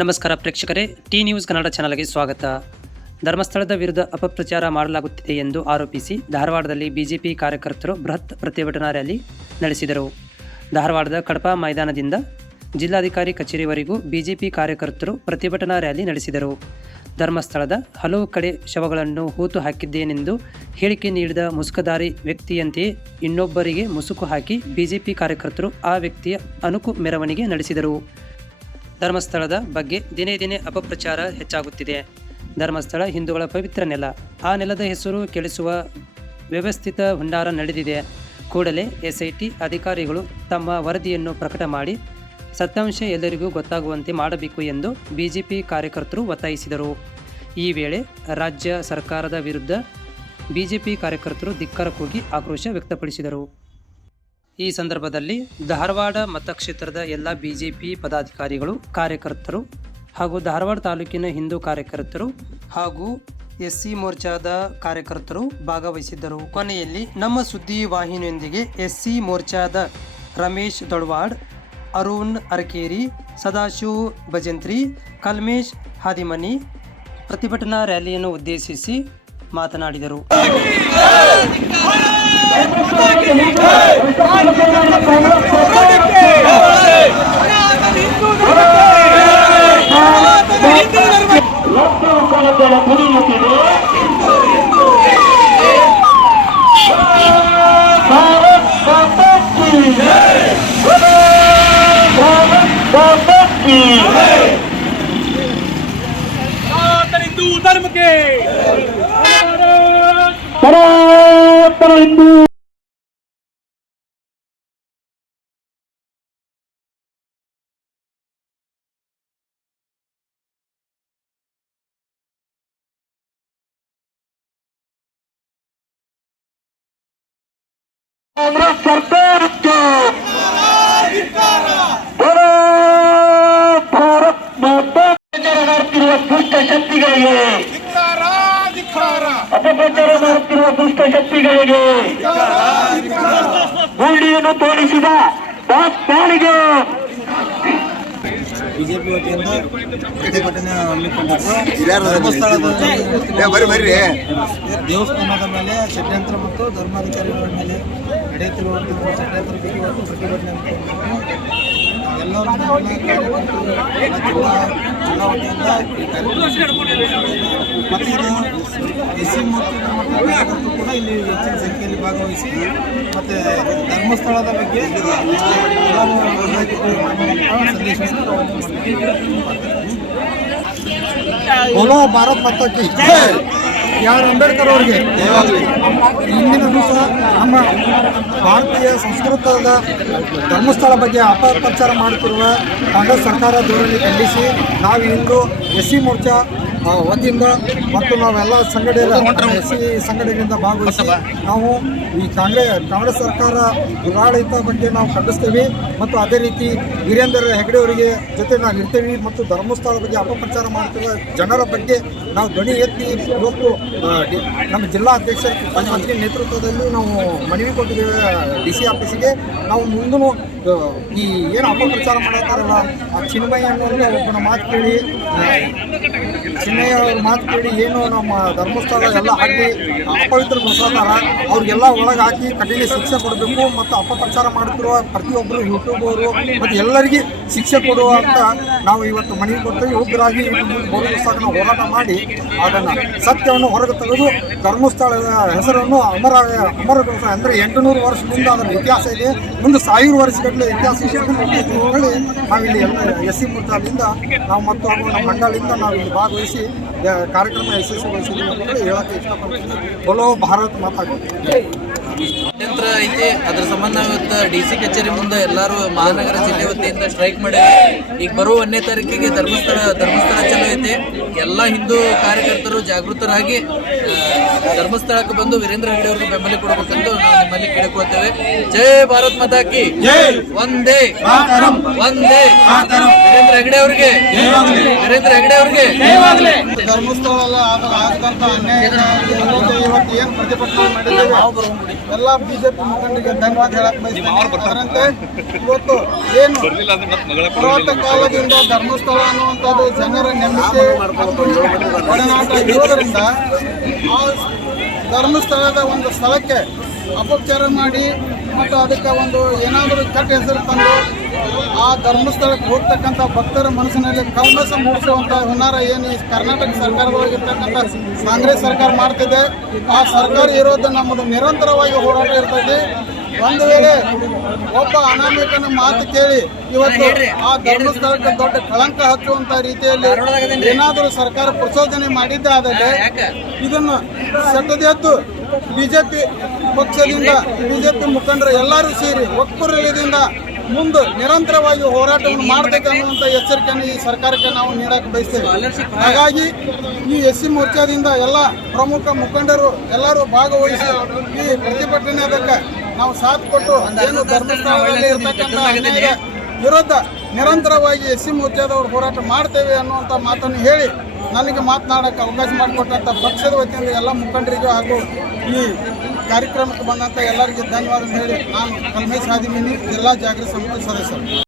ನಮಸ್ಕಾರ ಪ್ರೇಕ್ಷಕರೇ T news Kannada ಚಾನಲ್ಗೆ ಸ್ವಾಗತ. ಧರ್ಮಸ್ಥಳದ ವಿರುದ್ಧ ಅಪಪ್ರಚಾರ ಮಾಡಲಾಗುತ್ತಿದೆ ಎಂದು ಆರೋಪಿಸಿ ಧಾರವಾಡದಲ್ಲಿ ಬಿಜೆಪಿ ಕಾರ್ಯಕರ್ತರು ಬೃಹತ್ ಪ್ರತಿಭಟನಾ ರ್ಯಾಲಿ ನಡೆಸಿದರು. ಧಾರವಾಡದ ಕಡಪಾ ಮೈದಾನದಿಂದ ಜಿಲ್ಲಾಧಿಕಾರಿ ಕಚೇರಿವರೆಗೂ ಬಿಜೆಪಿ ಕಾರ್ಯಕರ್ತರು ಪ್ರತಿಭಟನಾ ರ್ಯಾಲಿ ನಡೆಸಿದರು. ಧರ್ಮಸ್ಥಳದ ಹಲವು ಕಡೆ ಶವಗಳನ್ನು ಹೂತು ಹಾಕಿದ್ದೇನೆಂದು ಹೇಳಿಕೆ ನೀಡಿದ ಮುಸುಕದಾರಿ ವ್ಯಕ್ತಿಯಂತೆಯೇ ಇನ್ನೊಬ್ಬರಿಗೆ ಮುಸುಕು ಹಾಕಿ ಬಿಜೆಪಿ ಕಾರ್ಯಕರ್ತರು ಆ ವ್ಯಕ್ತಿಯ ಅನುಕು ಮೆರವಣಿಗೆ ನಡೆಸಿದರು. ಧರ್ಮಸ್ಥಳದ ಬಗ್ಗೆ ದಿನೇ ದಿನೇ ಅಪಪ್ರಚಾರ ಹೆಚ್ಚಾಗುತ್ತಿದೆ. ಧರ್ಮಸ್ಥಳ ಹಿಂದೂಗಳ ಪವಿತ್ರ ನೆಲ. ಆ ನೆಲದ ಹೆಸರು ಕೆಳಿಸುವ ವ್ಯವಸ್ಥಿತ ಹುಂಡಾರ ನಡೆದಿದೆ. ಕೂಡಲೇ ಎಸ್ಐಟಿ ಅಧಿಕಾರಿಗಳು ತಮ್ಮ ವರದಿಯನ್ನು ಪ್ರಕಟ ಮಾಡಿ ಸತ್ಯಾಂಶ ಎಲ್ಲರಿಗೂ ಗೊತ್ತಾಗುವಂತೆ ಮಾಡಬೇಕು ಎಂದು ಬಿಜೆಪಿ ಕಾರ್ಯಕರ್ತರು ಒತ್ತಾಯಿಸಿದರು. ಈ ವೇಳೆ ರಾಜ್ಯ ಸರ್ಕಾರದ ವಿರುದ್ಧ ಬಿಜೆಪಿ ಕಾರ್ಯಕರ್ತರು ಧಿಕ್ಕಾರ ಕೂಗಿ ಆಕ್ರೋಶ ವ್ಯಕ್ತಪಡಿಸಿದರು. ಈ ಸಂದರ್ಭದಲ್ಲಿ ಧಾರವಾಡ ಮತಕ್ಷೇತ್ರದ ಎಲ್ಲ ಬಿಜೆಪಿ ಪದಾಧಿಕಾರಿಗಳು ಕಾರ್ಯಕರ್ತರು ಹಾಗೂ ಧಾರವಾಡ ತಾಲೂಕಿನ ಹಿಂದೂ ಕಾರ್ಯಕರ್ತರು ಹಾಗೂ ಎಸ್ ಸಿ ಮೋರ್ಚಾದ ಕಾರ್ಯಕರ್ತರು ಭಾಗವಹಿಸಿದ್ದರು. ಕೊನೆಯಲ್ಲಿ ನಮ್ಮ ಸುದ್ದಿ ವಾಹಿನಿಯೊಂದಿಗೆ ಎಸ್ ಸಿ ಮೋರ್ಚಾದ ರಮೇಶ್ ದೊಡ್ವಾಡ್, ಅರುಣ್ ಅರಕೇರಿ, ಸದಾಶಿವ್ ಭಜಂತ್ರಿ, ಕಲ್ಮೇಶ್ ಹಾದಿಮನಿ ಪ್ರತಿಭಟನಾ ರ್ಯಾಲಿಯನ್ನು ಉದ್ದೇಶಿಸಿ ಮಾತನಾಡಿದರು. धर्म के हिंदू Amra Sardar ಗುಂಡಿಯನ್ನು ತೋರಿಸಿದ ಬಿಜೆಪಿ ವತಿಯಿಂದ ಪ್ರತಿಭಟನೆ ದೇವಸ್ಥಾನದ ಮೇಲೆ ಷಡ್ಯಂತ್ರ ಮತ್ತು ಧರ್ಮಾಧಿಕಾರಿಗಳ ಮೇಲೆ ನಡೆಯುತ್ತಿರುವ ಒಂದು ಷಡ್ಯಂತ್ರ ಪ್ರತಿಭಟನೆ ಎಲ್ಲರೂ ವತಿಯಿಂದ ಮತ್ತು ಮತ್ತು ಕಾರ್ಯಕರ್ತರು ಕೂಡ ಇಲ್ಲಿ ಹೆಚ್ಚಿನ ಸಂಖ್ಯೆಯಲ್ಲಿ ಭಾಗವಹಿಸಿ ಮತ್ತು ಧರ್ಮಸ್ಥಳದ ಬಗ್ಗೆ ಬೋಲೋ ಭಾರತ್ ಮಾತಾಕಿ ಯಾರು ಅಂಬೇಡ್ಕರ್ ಅವರಿಗೆ? ಇಂದಿನ ದಿವಸ ನಮ್ಮ ಭಾರತೀಯ ಸಂಸ್ಕೃತದ ಧರ್ಮಸ್ಥಳ ಬಗ್ಗೆ ಅಪಪ್ರಚಾರ ಮಾಡುತ್ತಿರುವ ಕಾಂಗ್ರೆಸ್ ಸರ್ಕಾರ ಧೋರಣೆ ಖಂಡಿಸಿ ನಾವು ಇಂದು ಎಸ್ ಸಿ ಮೋರ್ಚಾ ವತಿಯಿಂದ ಮತ್ತು ನಾವೆಲ್ಲ ಸಂಘಟನೆ ಎಸ್ ಸಿ ಸಂಘಟನೆಯಿಂದ ಭಾಗವಹಿಸಿ ನಾವು ಈ ಕಾಂಗ್ರೆಸ್ ಕಾಂಗ್ರೆಸ್ ಸರ್ಕಾರ ದುರಾಡಳಿತ ಬಗ್ಗೆ ನಾವು ಖಂಡಿಸ್ತೇವೆ ಮತ್ತು ಅದೇ ರೀತಿ ವೀರೇಂದ್ರ ಹೆಗಡೆ ಅವರಿಗೆ ಜೊತೆ ನಾವು ಇರ್ತೇವೆ ಮತ್ತು ಧರ್ಮಸ್ಥಳ ಬಗ್ಗೆ ಅಪಪ್ರಚಾರ ಮಾಡುತ್ತಿರುವ ಜನರ ಬಗ್ಗೆ ನಾವು ಧ್ವನಿ ಎತ್ತಿ ಇವತ್ತು ನಮ್ಮ ಜಿಲ್ಲಾ ಅಧ್ಯಕ್ಷರ ಮಂತ್ರಿ ನೇತೃತ್ವದಲ್ಲಿ ನಾವು ಮನವಿ ಕೊಟ್ಟಿದ್ದೇವೆ ಡಿ ಸಿ ಆಫೀಸಿಗೆ. ನಾವು ಮುಂದೂ ಈ ಏನು ಅಪಪ್ರಚಾರ ಮಾಡತ್ತಾರಲ್ಲ ಆ ಚಿನ್ಮಯ್ಯ ಅನ್ನೋರಿಗೆ ಒಬ್ಬನ ಮಾತು ಕೇಳಿ ಚಿನ್ಮಯ್ಯ ಅವ್ರ ಮಾತು ಕೇಳಿ ಏನು ನಮ್ಮ ಧರ್ಮಸ್ಥಳ ಎಲ್ಲ ಹಾಕಿ ಅಪವಿತ್ರಗೊಳಿಸ್ತಾರ ಅವ್ರಿಗೆಲ್ಲ ಒಳಗೆ ಹಾಕಿ ಕಠಿಣ ಶಿಕ್ಷೆ ಕೊಡಬೇಕು ಮತ್ತು ಅಪಪ್ರಚಾರ ಮಾಡುತ್ತಿರುವ ಪ್ರತಿಯೊಬ್ಬರು ಯೂಟ್ಯೂಬ್ ಅವರು ಮತ್ತು ಎಲ್ಲರಿಗೆ ಶಿಕ್ಷೆ ಕೊಡುವ ಅಂತ ನಾವು ಇವತ್ತು ಮನವಿ ಕೊಡ್ತೀವಿ. ಉಗ್ರಾಗಿ ನಾವು ಹೋರಾಟ ಮಾಡಿ ಅದನ್ನು ಸತ್ಯವನ್ನು ಹೊರಗೆ ತೆಗೆದು ಧರ್ಮಸ್ಥಳದ ಹೆಸರನ್ನು ಅಮರ ಅಮರಗೊಳಿಸ ಅಂದರೆ ಎಂಟುನೂರು ವರ್ಷದಿಂದ ಅದರ ಇತಿಹಾಸ ಇದೆ. ಮುಂದೆ ಸಾವಿರ ವರ್ಷಗಟ್ಟಲೆ ಇತಿಹಾಸ ಹೇಳಿ ನಾವಿಲ್ಲಿ ಎಸ್ ಸಿ ಮೂರ್ತಾಲಿಂದ ನಾವು ಮತ್ತು ನಮ್ಮ ಮಂಡಳಿಂದ ನಾವು ಇಲ್ಲಿ ಭಾಗವಹಿಸಿ ಕಾರ್ಯಕ್ರಮ ಯಶಸ್ವಿಗೊಳಿಸಿದ್ದೀವಿ ಅಂತ ಹೇಳಿ ಹೇಳಕ್ಕೆ ಇಷ್ಟಪಡ್ತೀನಿ. ಬಲೋ ಭಾರತ್ ಮಾತಾಡ್ತೀವಿ ಯಂತ್ರ ಐತಿ ಅದ್ರ ಸಂಬಂಧ ಇವತ್ತು ಡಿ ಸಿ ಕಚೇರಿ ಮುಂದೆ ಎಲ್ಲರೂ ಮಹಾನಗರ ಜಿಲ್ಲೆ ವತಿಯಿಂದ ಸ್ಟ್ರೈಕ್ ಮಾಡ್ಯಾರ ಈಗ ಬರುವ ಒಂದನೇ ತಾರೀಕಿಗೆ ಧರ್ಮಸ್ಥಳ ಧರ್ಮಸ್ಥಳ ಚಲೋ ಐತಿ. ಎಲ್ಲ ಹಿಂದೂ ಕಾರ್ಯಕರ್ತರು ಜಾಗೃತರಾಗಿ ಧರ್ಮಸ್ಥಳಕ್ಕೆ ಬಂದು ವೀರೇಂದ್ರ ಹೆಗಡೆ ಅವ್ರಿಗೆ ಬೆಂಬಲ ಕೊಡಬೇಕಂತ ನಾವು ನಿಮ್ಮಲ್ಲಿ ಕೇಳಿಕೊಳ್ತೇವೆ. ಜೈ ಭಾರತ್ ಮಾತಾ ಕಿ. ಒಂದೇ ಒಂದೇ ವೀರೇಂದ್ರ ಹೆಗಡೆ ಅವರಿಗೆ. ವೀರೇಂದ್ರ ಹೆಗಡೆ ಅವರಿಗೆ. ಧರ್ಮಸ್ಥಳ ಅನ್ಯಾಯ ಇವತ್ತು ಏನು ಪ್ರತಿಭಟನೆ ಮಾಡಿದ್ದೇವೆ ಎಲ್ಲ ಬಿಜೆಪಿ ಮುಖಂಡರಿಗೆ ಧನ್ಯವಾದ ಹೇಳಕ್ ಬಯಸ್ತೀನಿ. ಅದರಂತೆ ಇವತ್ತು ಏನು ಪುರಾತನ ಕಾಲದಿಂದ ಧರ್ಮಸ್ಥಳ ಅನ್ನುವಂಥದ್ದು ಜನರ ನಂಬಿಕೆ ಒಡನಾಟ ಇರೋದರಿಂದ ಆ ಧರ್ಮಸ್ಥಳದ ಒಂದು ಸ್ಥಳಕ್ಕೆ ಅಪಚಾರ ಮಾಡಿ ಮತ್ತು ಅದಕ್ಕೆ ಒಂದು ಏನಾದರೂ ಕೆಟ್ಟ ಹೆಸರು ತಂದು ಆ ಧರ್ಮಸ್ಥಳಕ್ಕೆ ಹೋಗ್ತಕ್ಕಂಥ ಭಕ್ತರ ಮನಸ್ಸಿನಲ್ಲಿ ಕಲ್ಮಸ ಮೂಡಿಸುವಂಥ ಹುನ್ನಾರ ಏನು ಈ ಕರ್ನಾಟಕ ಸರ್ಕಾರದೊಳಗಿರ್ತಕ್ಕಂಥ ಕಾಂಗ್ರೆಸ್ ಸರ್ಕಾರ ಮಾಡ್ತಿದೆ ಆ ಸರ್ಕಾರ ಇರೋದು ನಮ್ಮದು ನಿರಂತರವಾಗಿ ಹೋರಾಟ ಇರ್ತದೆ ಒಂದು ವೇಳೆ ಒಬ್ಬ ಅನಾಮಿಕನ ಮಾತು ಕೇಳಿ ಇವತ್ತು ಆ ಧರ್ಮಸ್ಥಳಕ್ಕೆ ದೊಡ್ಡ ಕಳಂಕ ಹಚ್ಚುವಂತ ರೀತಿಯಲ್ಲಿ ಏನಾದರೂ ಸರ್ಕಾರ ಪ್ರಚೋದನೆ ಮಾಡಿದ್ದೆ ಆದರೆ ಇದನ್ನು ಸೆಟ್ಟದೆದ್ದು ಬಿಜೆಪಿ ಪಕ್ಷದಿಂದ, ಬಿಜೆಪಿ ಮುಖಂಡರು ಎಲ್ಲರೂ ಸೇರಿ ಒಕ್ಕೂರದಿಂದ ಮುಂದೆ ನಿರಂತರವಾಗಿ ಹೋರಾಟವನ್ನು ಮಾಡಬೇಕನ್ನುವಂಥ ಎಚ್ಚರಿಕೆಯನ್ನು ಈ ಸರ್ಕಾರಕ್ಕೆ ನಾವು ನೀಡಕ್ಕೆ ಬಯಸ್ತೇವೆ. ಹಾಗಾಗಿ ಈ ಎಸ್ ಸಿ ಮೋರ್ಚಾದಿಂದ ಎಲ್ಲ ಪ್ರಮುಖ ಮುಖಂಡರು ಎಲ್ಲರೂ ಭಾಗವಹಿಸಿ ಈ ಪ್ರತಿಭಟನೆದಕ್ಕೆ ನಾವು ಸಾಥ್ ಕೊಟ್ಟು ಏನು ಧರ್ಮಸ್ಥಳದಲ್ಲಿ ಇರ್ತಕ್ಕಂಥ ವಿರುದ್ಧ ನಿರಂತರವಾಗಿ ಎಸ್ ಸಿ ಮೂರ್ತಿಯಾದವರು ಹೋರಾಟ ಮಾಡ್ತೇವೆ ಅನ್ನುವಂಥ ಮಾತನ್ನು ಹೇಳಿ ನನಗೆ ಮಾತನಾಡೋಕ್ಕೆ ಅವಕಾಶ ಮಾಡಿಕೊಟ್ಟಂಥ ಪಕ್ಷದ ವತಿಯಿಂದ ಎಲ್ಲ ಮುಖಂಡರಿಗೂ ಹಾಗೂ ಈ ಕಾರ್ಯಕ್ರಮಕ್ಕೆ ಬಂದಂಥ ಎಲ್ಲರಿಗೂ ಧನ್ಯವಾದ ಹೇಳಿ ನಾನು ಕಲ್ಮೇಶ್ ಆದಿಮಿನಿ ಜಿಲ್ಲಾ ಜಾಗೃತಿ ಸಮಿತಿ ಸದಸ್ಯರು.